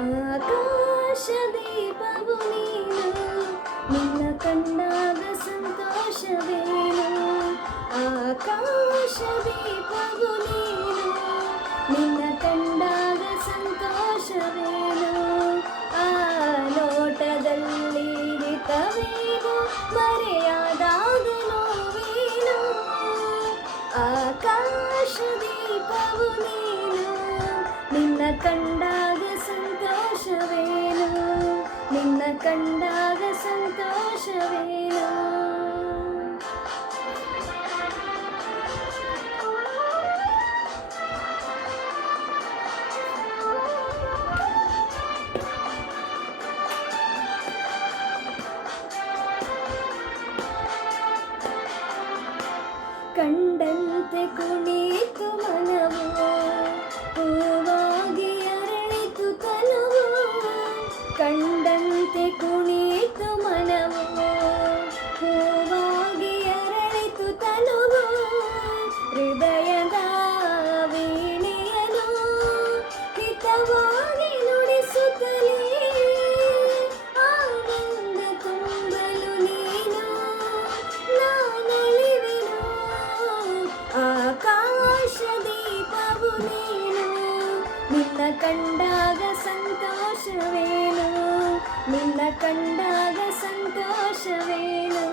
ಆಕಾಶ ದೀಪವು ನೀನು, ನಿನ್ನ ಕಂಡಾಗ ಸಂತೋಷವೇನು. ಆಕಾಶ ದೀಪವು ನೀನು, ನಿನ್ನ ಕಂಡಾಗ ಸಂತೋಷವೇನು. ಆ ನೋಟದಲ್ಲಿ ಹಿತವೇನು, ಮರೆಯಾದಾಗ ನೋವೇನು. ಆಕಾಶ ದೀಪವು ನೀನು, ನಿನ್ನ ಕಂಡಾಗ ಸಂತೋಷವೇನು, ನಿನ್ನ ಕಂಡಾಗ ಸಂತೋಷವೇನು. ಕಂಡಂತೆ ಕುಣಿತು ಮನವು, ಹೂವಾಗಿ ಅರಳಿತು ತನುವು. ಕಂಡಂತೆ ಕುಣಿತು ಮನವು, ಹೂವಾಗಿ ಅರಳಿತು ತನುವು. ಹೃದಯದ ವೀಣೆಯನು ಹಿತವಾಗಿ ನುಡಿಸುತ್ತಲೇ, ಆನಂದ ತುಂಬಲು ನೀನು ನಾನಳಿವೆನು. ಆಕಾಶ ದೀಪವು ನೀನು, ನಿನ್ನ ಕಂಡಾಗ ಸಂತೋಷವೇನು, ನಿನ್ನ ಕಂಡಾಗ ಸಂತೋಷವೇನು.